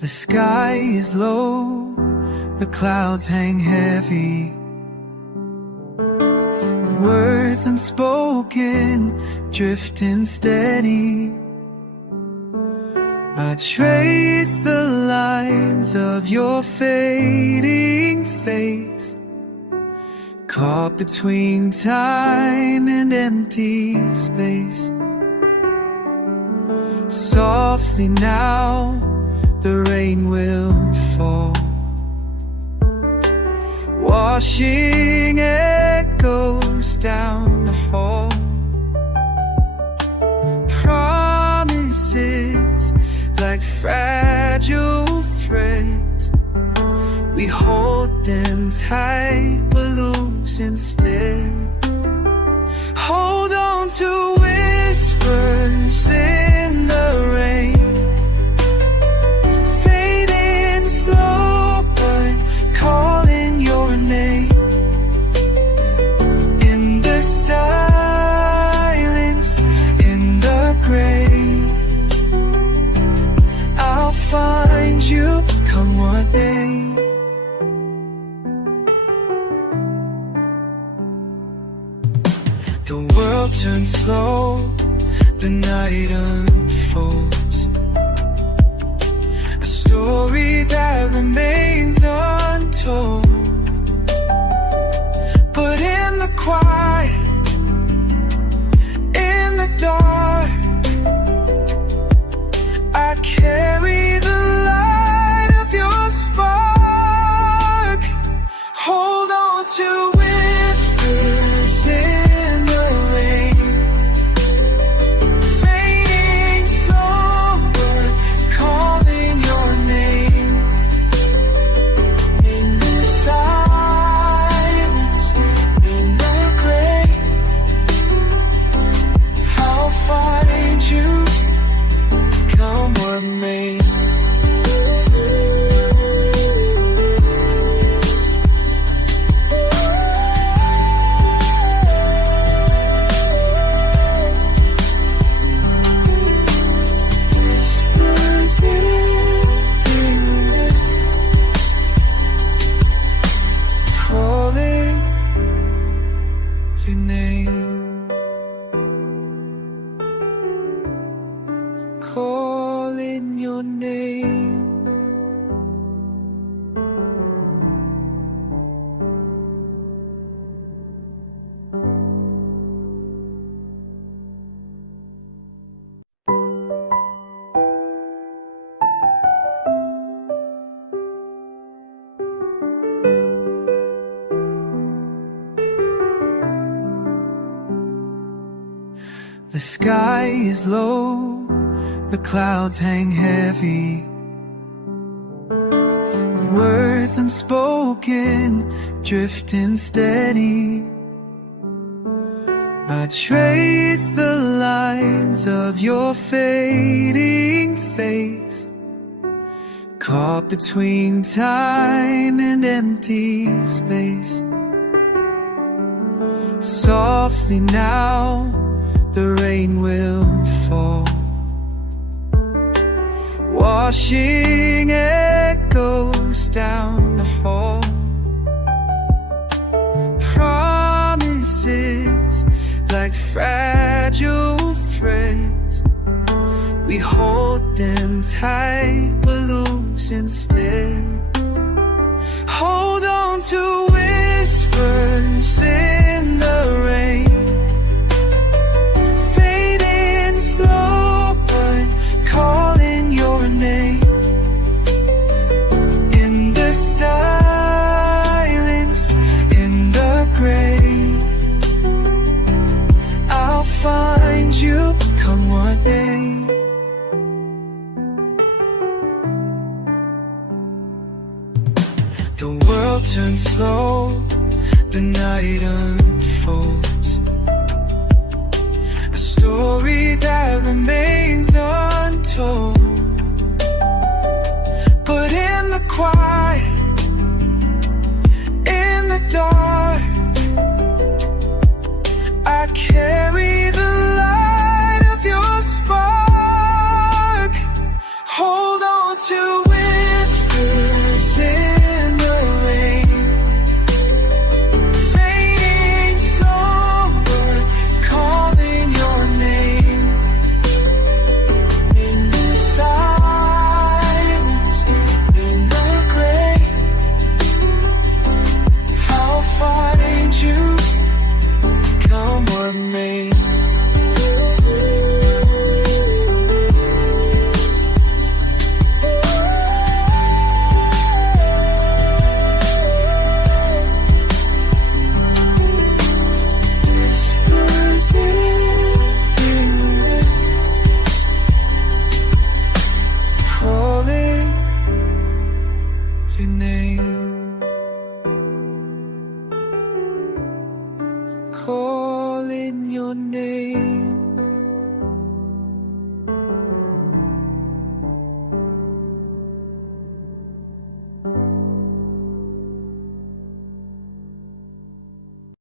The sky is low, the clouds hang heavy. Words unspoken, drifting steady. I trace the lines of your fading face, caught between time and empty space. Softly now, the rain will fall, washing echoes down the hall. Promises like fragile threads, we hold them tight but lose instead. Hold on to whispers in the rain, fading slow but calling your name. In the silence, in the gray, I'll find you come what may. The world turns slow, the night unfolds, a story that remains untold. But in the quiet, in the dark, I carry the light of your spark. Hold on to whispers in the rain, fading slow but calling your name. In the silence, in the gray, I'll find you come what may. Calling your name, calling your name. The sky is low, the clouds hang heavy. Words unspoken, drifting steady. I trace the lines of your fading face, caught between time and empty space. Softly now, the rain will fall, washing echoes down the hall. Promises like fragile threads, we hold them tight but lose instead. Hold on to whispers in the rain, slow but calling your name. In the silence, in the gray, I'll find you come what may. The world turns slow, the night unfolds, a story that remains untold. But in the quiet, in the dark, I carry the light of your spark. Hold on to it. your name, calling your name.